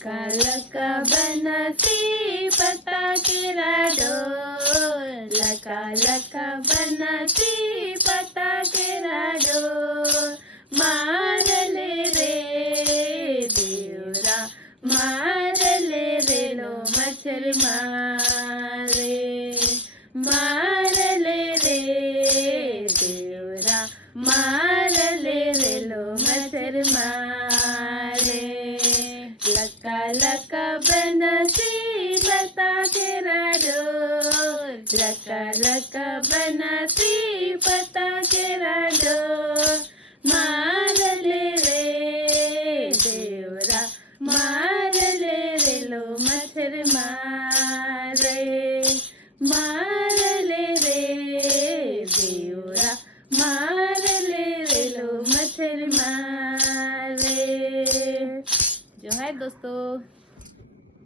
लका लका बनसी पता केरा डोर, लका लका बनसी पता केरा डोर। मार ले रे देवरा, मार ले रे लो मच्छर मारे, मार ले रे देवरा, मार ले रे लो मच्छर मारे। लका लका बनसी पता केरा डोर, लका लका बनसी पता केरा डोर। मार ले रे देवरा, मार ले रे लो मच्छर मारे, मार ले रे देवरा, मार ले रे लो मच्छर मारे। जो है दोस्तों।